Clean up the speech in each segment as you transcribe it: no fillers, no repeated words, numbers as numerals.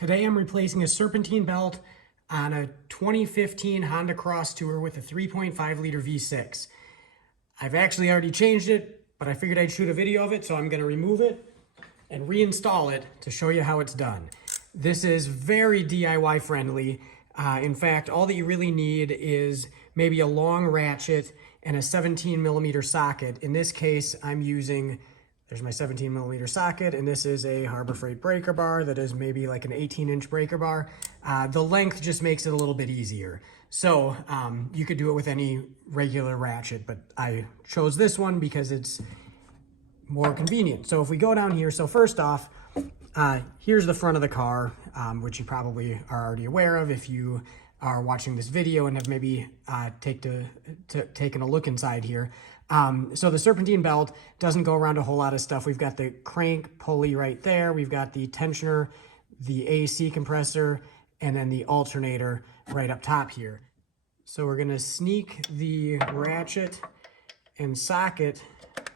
Today I'm replacing a Serpentine belt on a 2015 Honda Crosstour with a 3.5 liter V6. I've actually already changed it, but I figured I'd shoot a video of it, so I'm going to remove it and reinstall it to show you how it's done. This is very DIY friendly. In fact, all that you really need is maybe a long ratchet and a 17mm socket. In this case, I'm using, there's my 17mm socket, and this is a Harbor Freight breaker bar that is maybe like an 18-inch breaker bar. The length just makes it a little bit easier. So you could do it with any regular ratchet, but I chose this one because it's more convenient. So if we go down here, so first off, here's the front of the car, which you probably are already aware of if you are watching this video and have maybe taken a look inside here. So the Serpentine belt doesn't go around a whole lot of stuff. We've got the crank pulley right there. We've got the tensioner, the AC compressor, and then the alternator right up top here. So we're gonna sneak the ratchet and socket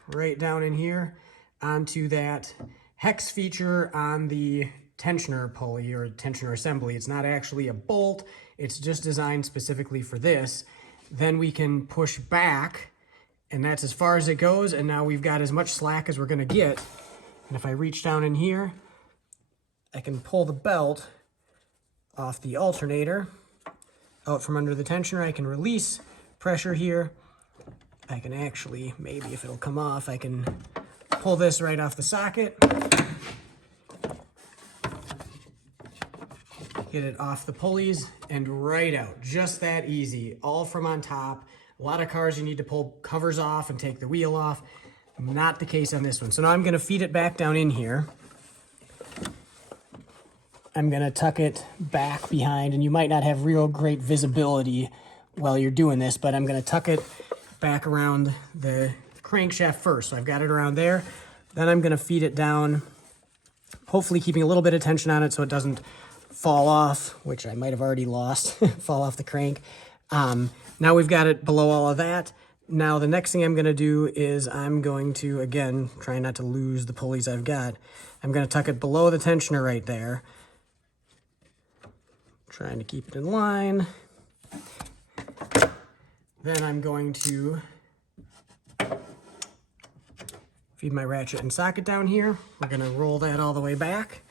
right down in here onto that hex feature on the tensioner pulley or tensioner assembly. It's not actually a bolt, it's just designed specifically for this. Then we can push back, and that's as far as it goes, and now we've got as much slack as we're gonna get. And if I reach down in here, I can pull the belt off the alternator out from under the tensioner. I can release pressure here. I can actually, maybe if it'll come off, I can pull this right off the socket, get it off the pulleys, and right out. Just that easy, all from on top. A lot of cars you need to pull covers off and take the wheel off. Not the case on this one. So now I'm gonna feed it back down in here. I'm gonna tuck it back behind, and you might not have real great visibility while you're doing this, but I'm gonna tuck it back around the crankshaft first. So I've got it around there. Then I'm gonna feed it down, hopefully keeping a little bit of tension on it so it doesn't fall off, which I might have already lost, fall off the crank. Now we've got it below all of that. Now the next thing I'm gonna do is I'm going to, again, try not to lose the pulleys I've got, I'm gonna tuck it below the tensioner right there. Trying to keep it in line. Then I'm going to feed my ratchet and socket down here. We're gonna roll that all the way back.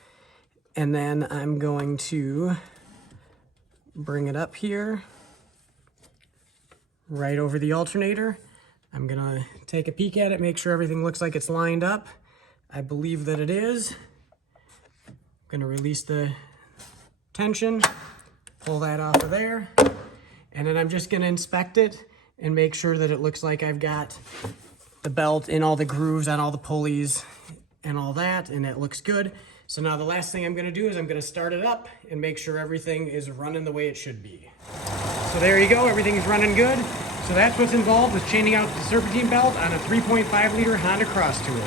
And then I'm going to bring it up here, right over the alternator. I'm gonna take a peek at it, make sure everything looks like it's lined up. I believe that it is. I'm gonna release the tension, pull that off of there, and then I'm just gonna inspect it and make sure that it looks like I've got the belt in all the grooves on all the pulleys and all that, and it looks good. So now the last thing I'm gonna do is I'm gonna start it up and make sure everything is running the way it should be. So there you go, everything's running good. So that's what's involved with chaining out the Serpentine belt on a 3.5 liter Honda Crosstour.